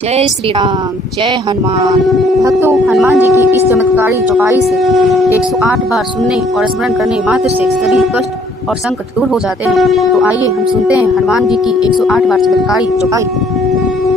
जय श्री राम, जय हनुमान। भक्तों, हनुमान जी की इस चमत्कारी चौपाई से 108 बार सुनने और स्मरण करने मात्र से सभी कष्ट और संकट दूर हो जाते हैं। तो आइए हम सुनते हैं हनुमान जी की 108 बार चमत्कारी चौपाई।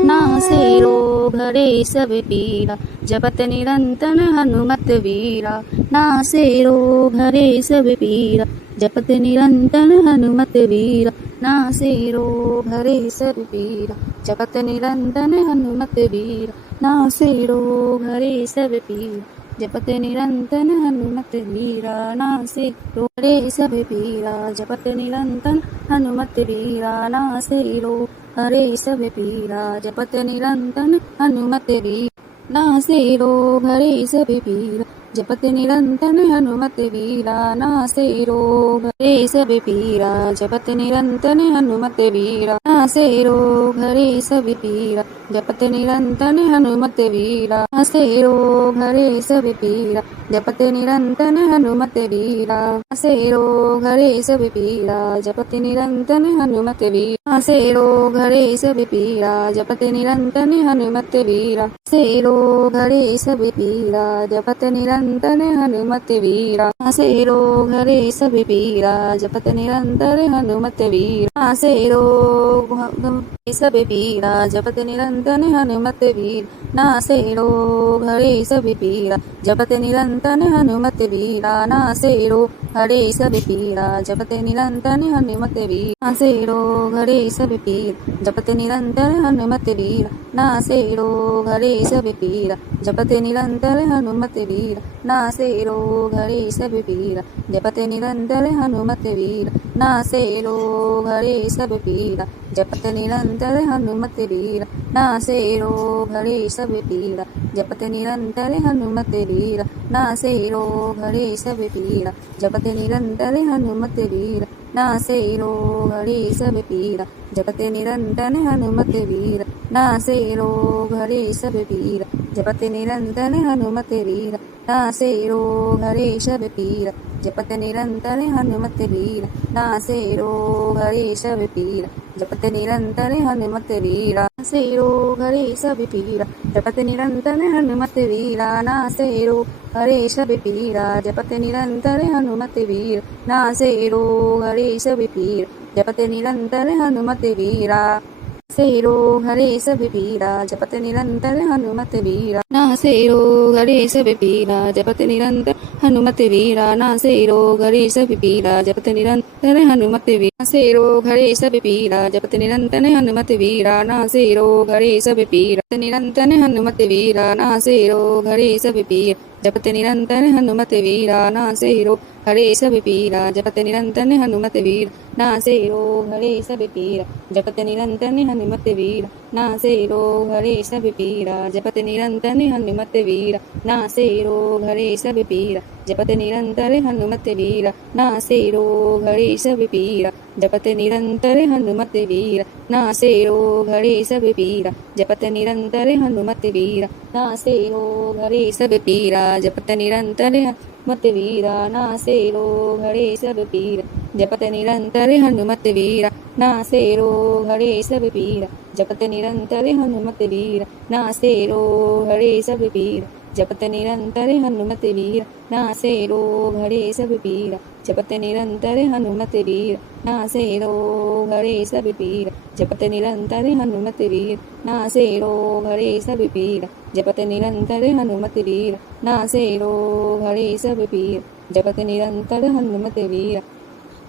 नासे रोग हरे सब पीरा, जपत निरंतर हनुमत वीरा। नासे रोग हरे सब पीरा, जपत निरंतर हनुमत वीरा। नासे रोग हरे सब पीरा, जपत निरंतर हनुमत वीरा। नासे रोग हरे सब पीरा, जपत निरंतर हनुमत वीरा। नासे रोग हरे सब पीरा, जपत निरंतर हनुमत वीरा। नासे रोग हरे सब पीरा, जपत निरंतर हनुमत वीरा। नासे रोग हरे सब पीरा, जपत निरंतर हनुमत वीरा। नासे रोग हरे सब पीरा, जपत निरंतर हनुमत वीरा। नासे रोग हरे सब पीरा, जपत निरंतर हनुमत वीरा। नासे रोग हरे सब पीरा, जपत निरंतर हनुमत वीरा। नासे रोग हरे सब पीरा, जपत निरंतर हनुमत वीरा। नासे रोग हरे सब पीरा, जपत निरंतर हनुमत वीरा। नासे रोग हरे सब पीरा, जपत निरंतर हनुमत वीरा। नासे रोग हरे सब पीरा, जपत निरंतर हनुमत वीरा। नासे रोग हरे सब पीरा, जपत निरंतर हनुमत वीरा। नासे रोग हरे सब पीरा, जपत निरंतर हनुमत वीरा। नासे रोग हरे सब पीरा, जपत निरंतर हनुमत वीरा। नासे रोग हरे सब पीरा, जपत निरंतर हनुमत वीरा। नासे रोग हरे सब पीरा, जपत निरंतर हनुमत वीरा। नासे रोग हरे सब पीरा, जपत निरंतर हनुमत वीरा। नासे रोग हरे सब पीरा, जपत निरंतर हनुमत वीरा। नासे रोग हरे सब पीरा, जपत निरंतर हनुमत वीरा। नासे रोग हरे सब पीरा, जपत निरंतर हनुमत वीरा। नासे रोग हरे सब पीरा, जपत निरंतर हनुमत वीरा। नासे रोग हरे सब पीरा, जपत निरंतर हनुमत वीरा। नासे रोग हरे सब पीरा, जपत निरंतर हनुमत वीरा। नासे रोग हरे सब पीरा, जपत निरंतर हनुमत वीरा। नासे रोग हरे सब पीरा, जपत निरंतर हनुमत वीरा। नासे रोग हरे सब पीरा, जपत निरंतर हनुमत वीरा। नासे रोग हरे सब पीरा, जपत निरंतर हनुमत वीरा। नासे रोग हरे सब पीरा, जपत निरंतर हनुमत वीरा। नासे रोग हरे सब पीरा, जपत निरंतर हनुमत वीरा। नासे रोग हरे सब पीरा, जपत निरंतर हनुमत वीरा। नासे रोग हरे सब पीरा, जपत निरंतर हनुमत वीरा। नासे रोग हरे सब पीरा, निरंतर हनुमत वीरा। नासे रोग हरे सब पीरा, जपत निरंतर हनुमत वीरा। नासे रोग हरे सब पीरा, जपत निरंतर हनुमत वीरा। नासे रोग हरे सब पीरा, जपत निरंतर हनुमत वीरा। नासे रोग हरे सब पीरा, जपत निरंतर हनुमत वीरा। नासे रोग हरे सब पीरा, जपत निरंतर हनुमत वीरा। नासे रोग हरे सब पीरा, जपत निरंतर हनुमत वीरा। नासे रोग हरे सब पीरा, जपत निरंतर हनुमत वीरा। नासे रोग हरे सब पीरा, जपत निरंतर हनुमत वीरा। नासे रोग हरे सब पीरा, जपत निरंतर हनुमत वीरा। नासे रोग हरे सब पीरा, जपत निरंतर हनुमत वीरा। नासे रोग हरे सब पीरा, जपत निरंतर हनुमत वीरा। नासे रोग हरे सब पीरा, जपत निरंतर हनुमत वीरा। नासे रोग हरे सब पीरा, जपत निरंतर हनुमत वीरा। नासे रोग हरे सब पीरा, जपत निरंतर हनुमत वीरा। नासे रोग हरे सब पीरा, जपत निरंतर हनुमत वीरा।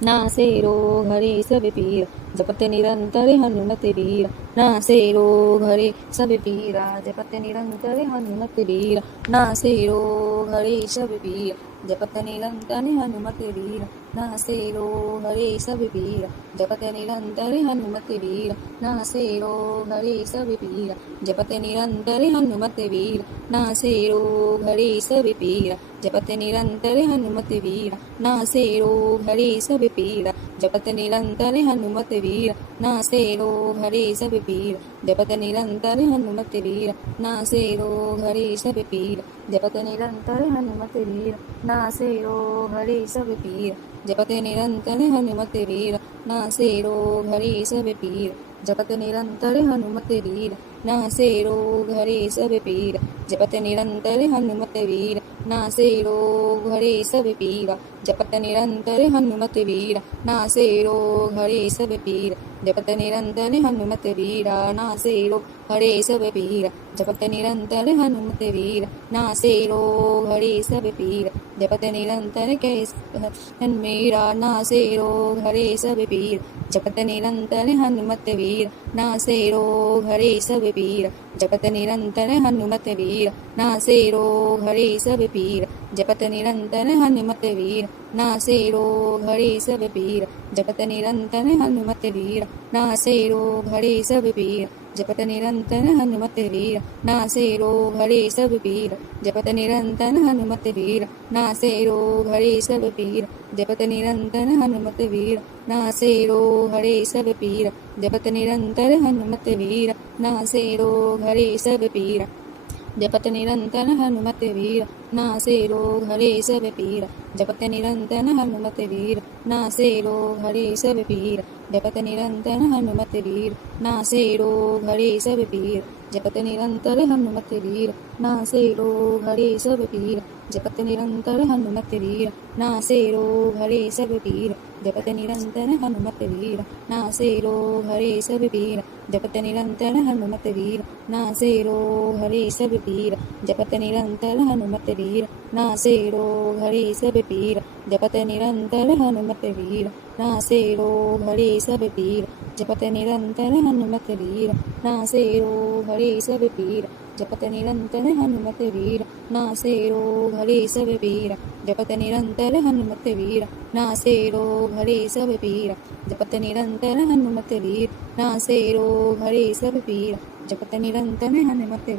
नासे रोग हरे सब पीरा, जपत निरंतर हनुमत वीरा। नासे रोग हरे सब पीरा, जपत निरंतर हनुमत वीरा। नासे रोग हरे सब पीरा, जपत निरंतर हनुमत वीरा। नासे रोग हरे सब पीरा, जपत निरंतर हनुमत वीरा। नासे रोग हरे सब पीरा, जपत निरंतर हनुमत वीरा। नासे रोग हरे सब पीरा, जपत निरंतर हनुमत वीरा। नासे रोग हरे सब पीरा, जपत निरंतर हनुमत वीरा। नासे रोग हरे सब पीरा, जपत निरंतर हनुमत वीरा। नासे रोग हरे सब पीरा, जपत निरंतर हनुमत वीरा। नासे रोग हरे सब पीरा, जपत निरंतर हनुमत वीरा। नासे रोग हरे सब पीरा, जपत निरंतर हनुमत वीरा। नासे रोग हरे सब पीर जपत निरंतर हनुमत वीर नासे रोग हरे सब पीर जपत निरंतर हनुमत वीर नासे रोग हरे सब पीर जपत निरंतर हनुमत वीर नासे रोग हरे सब पीर जपत निरंतर हनुमत वीर नासे रोग हरे सब पीर जपत निरंतर कैसन मेरा नासे रोग हरे सब पीर जपत निरंतर हनुमत वीर नासे रोग हरे सब पीर जपत निरंतर हनुमत वीर नासे रोग हरे सब पीर जपत निरंतर हनुमत वीर नासे रोग हरे सब पीर जपत निरंतर हनुमत वीर नासे रोग हरे सब पीर जपत निरंतर हनुमत वीर नासे रोग हरे सब पीर जपत निरंतर हनुमत वीर नासे रोग हरे सब पीर जपत निरंतर हनुमत वीर नासे रोग हरे सब पीर जपत निरंतर हनुमत वीर नासे रोग हरे सब पीर जपत निरंतर हनुमत वीर नासे रोग हरे सब पीर जपत निरंतर हनुमत वीर नासे रोग हरे सब पीर जपत निरंतर हनुमत वीर नासे रोग हरे सब पीर जपत निरंतर हनुमत वीर नासे रोग हरे सब पीर जपत निरंतर हनुमत वीर नासे रोग हरे सब पीर जपत निरंतर हनुमत वीर नासे रोग हरे सब पीर जपत निरंतर हनुमत वीर नासे रोग हरे सब पीर जपत निरंतर हनुमत वीर नासे रोग हरे सब पीर जपत निरंतर हनुमत वीर नासे रोग हरे सब पीर जपत निरंतर हनुमत वीर नासे रोग हरे सब पीर जपत निरंतर हनुमत वीर नासे रोग हरे सब पीर जपत निरंतर हनुमत वीर नासे रोग हरे सब पीर जपत निरंतर हनुमत वीर नासे रोग हरे सब पीर जपत निरंतर हनुमत वीर नासे रोग हरे सब पीर जपत निरंतर हनुमत वीर नासे रोग हरे सब पीर जपत निरंतर हनुमत वीर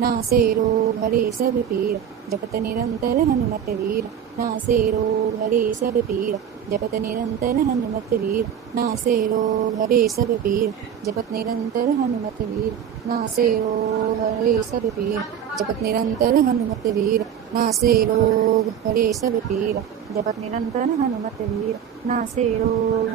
नासे रोग हरे सब पीर जपत निरंतर हनुमत वीर नासे रोग हरे सब पीर जपत निरंतर हनुमत वीर नासे रोग हरे सब पीर जपत निरंतर हनुमत वीर नासे रोग हरे सब पीर जपत निरंतर हनुमत वीर नासे रोग हरे सब पीर जपत निरंतर हनुमत वीर नासे रोग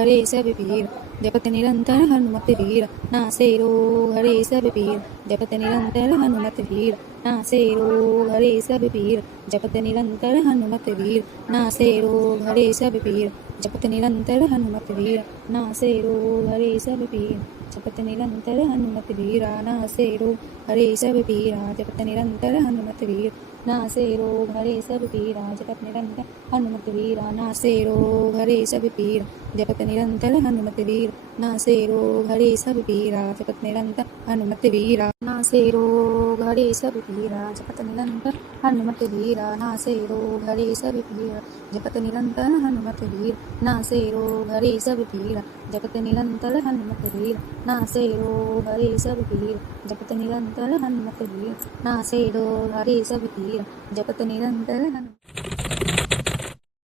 हरे सब पीर जपत निरंतर हनुमत वीर नासे रोग हरे सब पीर जपत निरंतर हनुमत वीर नासे रोग हरे सब पीर जपत निरंतर हनुमत वीर नासे रोग हरे सब पीर जपत निरंतर हनुमत वीर नासे रोग हरे सब पीर जपत निरंतर हनुमत वीर नासे रोग हरे सब पीर जपत निरंतर हनुमत वीर नासे रोग हरे सब पीर जपत निरंतर हनुमत वीर नासे रोग हरे सब पीर जपत निरंतर हनुमत वीर नासे रोग हरे सब पीर जपत निरंतर हनुमत वीर नासे रोग हरे सब पीर जपत निरंतर हनुमत वीर नासे रोग हरे सब पीर जपत निरंतर हनुमत वीर नासे रोग हरे सब पीर जपत निरंतर हनुमत वीर नासे रोग हरे सब पीर जपत निरंतर